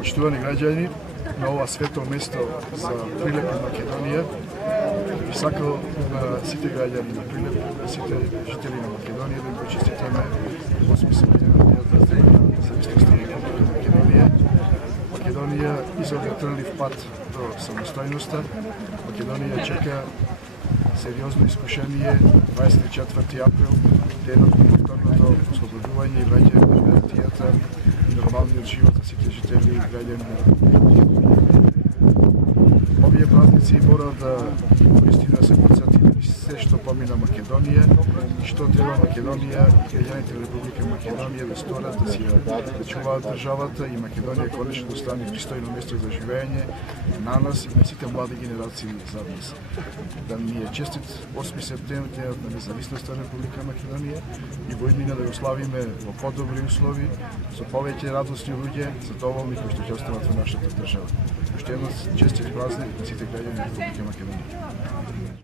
Почитувани граѓани на ова свето место за Прилеп и Македонија, би сакал на сите граѓани на Прилеп, сите жители на Македонија да го честитаме 8 септември на независноста на Република Македонија. Македонија изоѓа трнлив пат до самостојноста. Македонија чека сериозно искушение 24 април, денот на повторното ослободување и враќање на демократијата и нормалниот живот за сите жители и граѓани на Република. Овие празници мора да истина се потсетиме се што помина Македонија и што треба Македонија и граѓаните на Република Македонија да сторат, да си ја чуваат државата и Македонија конечно да стане пристојно место за живење на нас и на сите млади генерации за нас. Да ни е честит 8 септември, денот на независноста на Република Македонија и во иднина да го славиме во подобри услови, со повеќе радосни луѓе, задоволни кои што ќе останат во нашата држава. Уште еднаш честит празник на сите граѓани на Република Македонија.